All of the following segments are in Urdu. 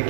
1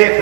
1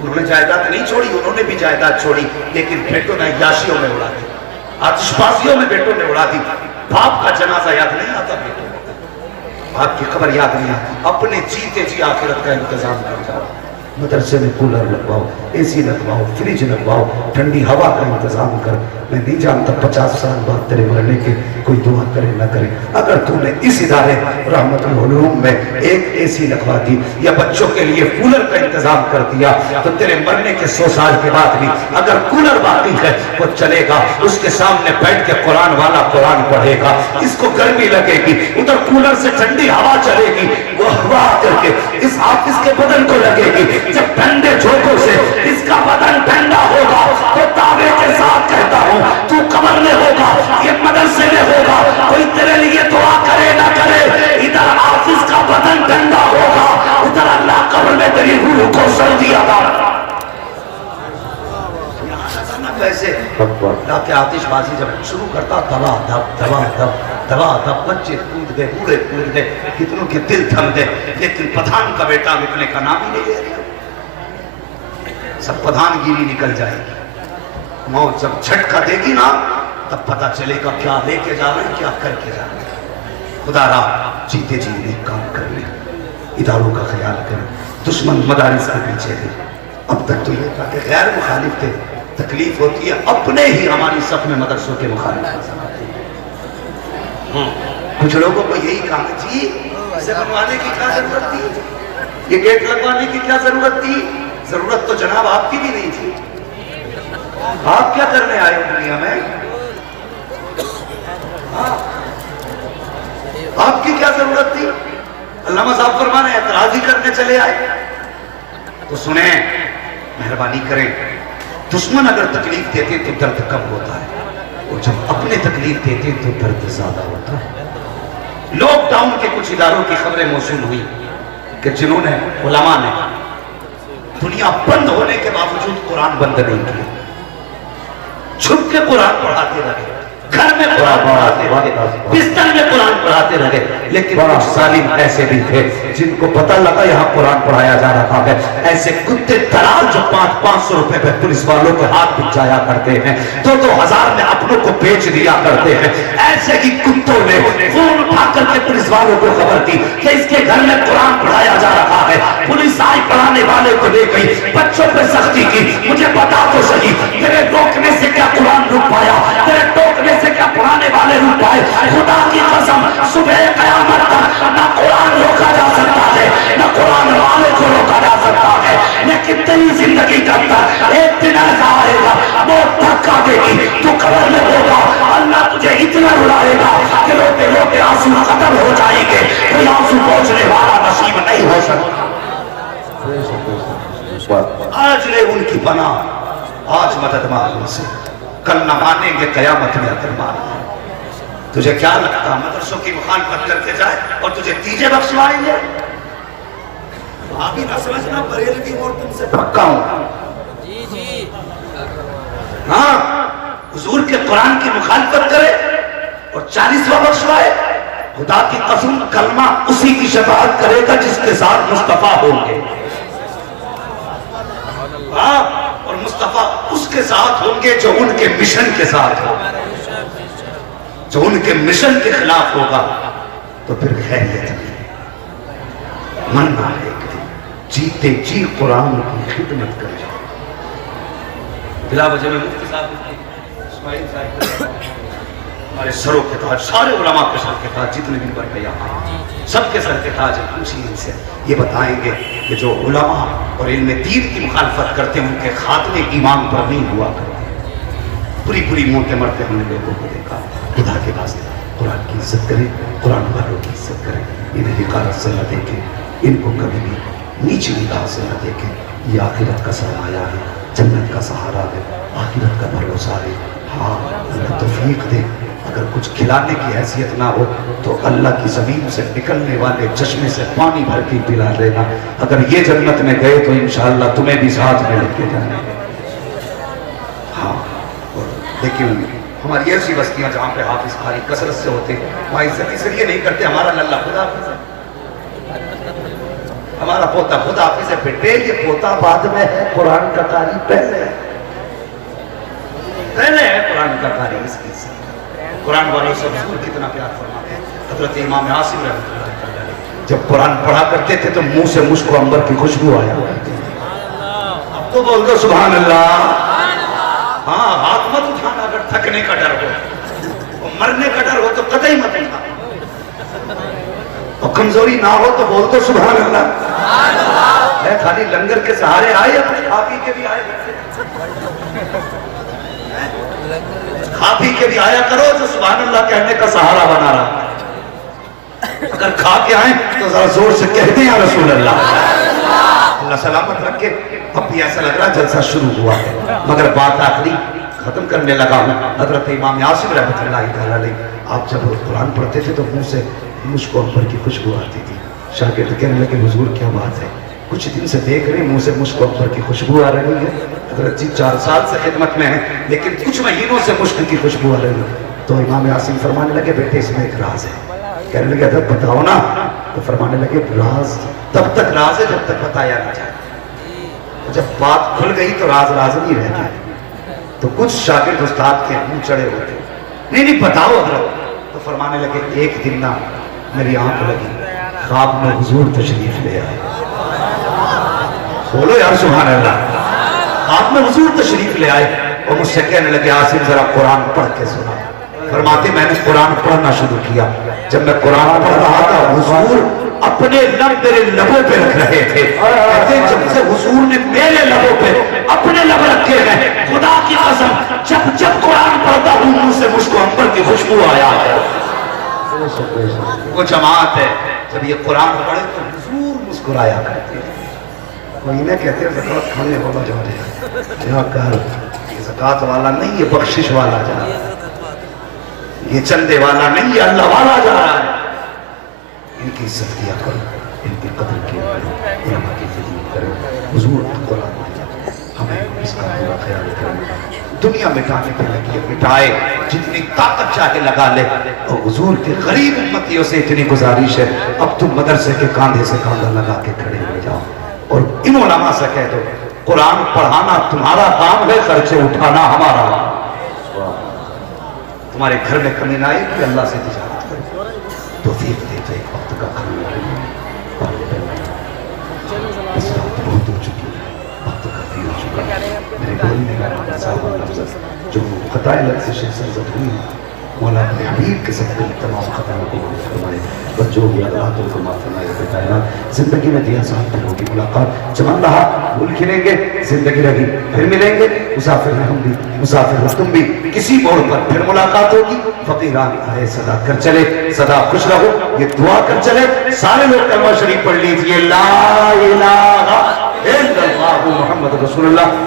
انہوں نے جائیداد نہیں چھوڑی، انہوں نے بھی جائیداد چھوڑی، لیکن بیٹوں نے عیاشیوں میں اڑا دی، آتش بازیوں میں بیٹوں نے اڑا دی۔ باپ کا جنازہ یاد نہیں آتا بیٹوں کو، باپ کی قبر یاد نہیں آتی، اپنے جیتے جی آخرت کا انتظام کر جاؤ، مدرسے میں کولر لگواؤ، اے سی لگواؤ، فریج لگواؤ، ٹھنڈی ہوا کا انتظام کر۔ میں نہیں جانتا 50 سال بعد تیرے مرنے کے کوئی دعا کرے نہ کرے، اگر تو نے اس ادارے رحمت العلوم میں ایک اے سی لگوا دی یا بچوں کے لیے کولر کا انتظام کر دیا تو تیرے مرنے کے 100 سال کے بعد بھی اگر کولر باقی ہے وہ چلے گا، اس کے سامنے بیٹھ کے قرآن والا قرآن پڑھے گا، اس کو گرمی لگے گی، ادھر کولر سے ٹھنڈی ہوا چلے گی، وہ ہوا کر کے اس حافظ کے بدن کو لگے گی، جب ٹھنڈے جھونکوں سے اس کا بدن ٹھنڈا ہوگا تو دعوے کے ساتھ کہتا ہوں تو قبر میں ہوگا، یہ مدرسے میں ہوگا، کوئی تیرے لیے دعا کرے نہ کرے، ادھر حافظ کا بدن ٹھنڈا ہوگا، ادھر اللہ قبر میں تیری روح کو سردی عطا ویسے لا کے آتش بازی جب شروع کرتا دوا دب دوا دب دوا دب، بچے کود گئے، بوڑھے کود گئے، کتنوں کے دل تھم گئے، لیکن پٹھان کا بیٹا مٹنے کا نام ہی نہیں لے رہا، سب پٹھان گیری نکل جائے گی۔ موت جب جھٹکا دے گی نا تب پتہ چلے گا کیا لے کے جا رہے ہیں، کیا کر کے جا رہے ہیں۔ خدا را جیتے جی نیک کام کر لیں، اداروں کا خیال کریں، دشمن مدارس کے پیچھے تھے، اب تک تو یہ تھا کہ غیر مخالف تھے، تکلیف ہوتی ہے اپنے ہی ہماری صف میں مدرسوں کے مخالف۔ کچھ لوگوں کو یہی کہا جی اسے بنوانے کی کیا ضرورت تھی، یہ گیٹ لگوانے کی کیا ضرورت تھی، ضرورت تو جناب آپ کی بھی نہیں تھی، آپ کیا کرنے آئے ہو دنیا میں، آپ کی کیا ضرورت تھی، علامہ صاحب فرمانے اعتراض ہی کرنے چلے آئے۔ تو سنیں، مہربانی کریں، دشمن اگر تکلیف دیتے تو درد کم ہوتا ہے، اور جب اپنے تکلیف دیتے تو درد زیادہ ہوتا ہے۔ لاک ڈاؤن کے کچھ اداروں کی خبریں موصول ہوئی کہ جنہوں نے علماء نے دنیا بند ہونے کے باوجود قرآن بند نہیں کیا، چھپ کے قرآن پڑھاتے رہے، گھر میں قرآن پڑھاتے رہے، بستر میں قرآن پڑھاتے رہے، لیکن کچھ ظالم ایسے بھی تھے جن کو پتہ لگا یہاں قرآن پڑھایا جا رہا ہے، ایسے کتے دلال جو 500 روپے پہ پولیس والوں کے ہاتھ بچایا کرتے ہیں، 2,000 میں اپنوں کو بیچ دیا کرتے ہیں، ایسے ہی کتوں نے فون اٹھا کر کے پولیس والوں کو خبر دی کہ اس کے گھر میں قرآن پڑھایا جا رہا ہے، پولیس آئی پڑھانے والے کو لے گئی، بچوں پہ سختی کی، مجھے بتا تو صحیح تیرے روکنے سے کیا قرآن رک پایا، تیرے ٹوکنے سے کیا پڑھانے والے رک پائے، خدا کی قسم صبح قیامت تک نہ قرآن روکا جا سکتا ہے نہ قرآن والے کو روکا جا سکتا ہے، لیکن تیری زندگی کا تک ایک دن ایسا آئے گا موت دھکا دے گی، تو قبر میں ہوگا، اللہ تجھے اتنا رلائے گا کہ روتے روتے آنسو ختم ہو جائیں گے، کوئی آنسو پہنچنے والا نصیب نہیں ہو سکتا۔ آج لے ان کی پناہ، آج مدد مانگ ان سے، کل نہ مانیں گے قیامت میں اگر مانیں۔ تجھے کیا لگتا مدرسوں کی مخالفت کرتے جائے اور تجھے تیجے بخشوائیں گے؟ آپ ہی نہ سمجھنا بریلوی اور تم سے پکا ہوں، ہاں حضور کے قرآن کی مخالفت کرے اور 40واں بخشوائے، خدا کی قسم کلمہ اسی کی شفاعت کرے گا جس کے ساتھ مصطفیٰ ہوں گے، ہاں، اور مصطفیٰ اس کے ساتھ ہوں گے جو ان کے مشن کے ساتھ ہوگا، جو ان کے مشن کے خلاف ہوگا تو پھر خیریت نہیں، مننا ہے کہ جیتے جی قرآن کی خدمت کر جائے۔ بلا وجہ میں مفتی صاحب اسماعیل صاحب ہمارے سروں کے تاج، سارے علماء کے سر کے تاج جتنے بھی بڑھ گئے یہاں سب کے سر کے تاج ہیں، پوچھیں ان سے یہ بتائیں گے کہ جو علماء اور علم دین کی مخالفت کرتے ہیں ان کے خاتمے ایمان پر نہیں ہوا کرتے، پوری پوری موتیں مرتے ہم نے لوگوں کو دیکھا۔ خدا کے واسطے قرآن کی عزت کریں، قرآن والوں کی عزت کریں، انہیں حقارت سے نہ دیکھیں، ان کو کبھی بھی نیچی نگاہ سے نہ دیکھیں، یہ آخرت کا سرمایہ ہے، جنت کا سہارا ہے، آخرت کا بھروسہ ہے۔ ہاں اللہ توفیق دے، اگر کچھ کھلانے کی حیثیت نہ ہو تو اللہ کی زمین سے نکلنے والے چشمے سے پانی بھر کے پلا لینا، اگر یہ جنت میں گئے تو انشاءاللہ تمہیں بھی ساتھ میں لے کے جانے گے۔ ہاں لیکن ہماری ایسی بستیاں جہاں پہ حافظ قاری کثرت سے ہوتے وہاں عزت اس لیے نہیں کرتے ہمارا اللہ خدا ہمارا پوتا خدا حافظ ہے بیٹے، یہ پوتا بعد میں ہے، قرآن کا قاری پہلے ہے، پہلے ہے قرآن کا قاری اس کی سے۔ قرآن والوں سے حضور کتنا پیار فرماتے ہیں۔ حضرت امام عاصم رحمۃ اللہ علیہ جب قرآن پڑھا کرتے تھے تو منہ سے مجھ کو عنبر کی خوشبو آیا کرتی تھی۔ اب تو بول دو سبحان اللہ۔ ہاں ہاتھ مت اٹھانا اگر تھکنے کا ڈر ہو، مرنے کا ڈر ہو تو قطعی مت اٹھانا، اور کمزوری نہ ہو تو بول دو سبحان اللہ۔ ہے خالی لنگر کے سہارے آئے یا کچھ کھا پی کے بھی آئے؟ کھا پی کے بھی آیا کرو تو سبحان اللہ کہنے کا سہارا بنا رہا۔ اگر کھا کے آئیں تو ذرا زور سے کہتے ہیں رسول اللہ۔ اللہ سلامت رکھے۔ اب بھی ایسا لگ رہا جلسہ شروع ہوا ہے مگر بات آخری ختم کرنے لگا ہوں۔ حضرت امام عاصم رحمۃ اللہ علیہ آپ جب قرآن پڑھتے تھے تو منہ سے مجھ کو عنبر کی خوشبو آتی تھی۔ شاگرد کہنے لگے حضور کیا بات ہے، کچھ دن سے دیکھ رہے ہیں منہ سے مجھ کو عنبر کی خوشبو آ رہی ہے۔ حضرت جی 4 سال سے خدمت میں ہیں لیکن کچھ مہینوں سے مشک کی خوشبو آ رہی ہے۔ تو امام عاصم فرمانے لگے بیٹے اس میں ایک راز ہے۔ کہنے لگے حضرت بتاؤ نا۔ تو فرمانے لگے راز تب تک راز ہے جب تک بتایا نہ جائے، جب بات کھل گئی تو راز راز نہیں رہتا۔ تو کچھ شاگرد استاد کے منہ چڑھے ہوتے، نہیں بتاؤ حضرت۔ تو فرمانے لگے ایک دن نا میری آنکھ لگی، خواب میں حضور تشریف لے آئے۔ بولو یار سبحان اللہ۔ خواب میں حضور تشریف لے آئے اور مجھ سے کہنے لگے عاصم ذرا قرآن پڑھ کے سنا۔ فرماتے میں نے قرآن پڑھنا شروع کیا، جب میں قرآن پڑھ رہا تھا حضور اپنے لب میرے لبوں پہ رکھ رہے تھے۔ کہتے ہیں جب سے حضور نے میرے لبوں پہ اپنے لب رکھے ہیں، خدا کی قسم جب قرآن پڑھتا ہوں منہ سے مجھ کو عنبر کی خوشبو آیا ہے۔ وہ جماعت ہے جب یہ قرآن پڑھے تو حضور مسکرایا کرتے ہیں۔ کوئی نہ کہتے ہیں زکوٰۃ کھانے والا جا رہا ہے، کیا کر یہ زکوٰۃ والا نہیں، یہ بخشش والا جا رہا ہے، یہ چندے والا نہیں، یہ اللہ والا جا رہا ہے۔ ان کی عزت کیا کرو، ان کی قدر کیا کرو، علماء کی خدمت کرو۔ حضور قرآن ہمیں اس کا پورا خیال کریں۔ دنیا مٹانے پہ لگی ہے، مٹائے جتنی طاقت چاہے لگا لے، اور حضور کے غریب امتیوں سے اتنی گزارش ہے اب تم مدرسے کے کاندھے سے کاندھا لگا کے کھڑے ہو جاؤ اور ان علماء سے کہہ دو قرآن پڑھانا تمہارا کام ہے، خرچے اٹھانا ہمارا۔ تمہارے گھر میں کمی نہ آئے کہ اللہ سے تجارت کرو، توفیق دے تو ایک وقت کا کھانا اس رات بہت ہو چکی ہے، وقت کافی ہو چکا ہے۔ میرے بولنے کا صاحب لفظ جو خطائے لفظ سے سرزد ہوئی ہیں مولا اپنے حبیب کے سب تمام خطاوں کو معاف فرمائے، بچوں کی غلطیوں کو معاف فرمائے۔ کائنات زندگی میں دیا ساتھ پھر ہوگی ملاقات، چمن رہا پھول کھلیں گے، زندگی رہی پھر ملیں گے، مسافر ہیں ہم بھی مسافر ہو تم بھی، کسی موڑ پر پھر ملاقات ہوگی۔ فقیران آئے صدا کر چلے، صدا خوش رہو، یہ دعا کر چلے۔ سارے لوگ کلمہ شریف پڑھ لیجئے، لا الہ الا اللہ محمد رسول اللہ۔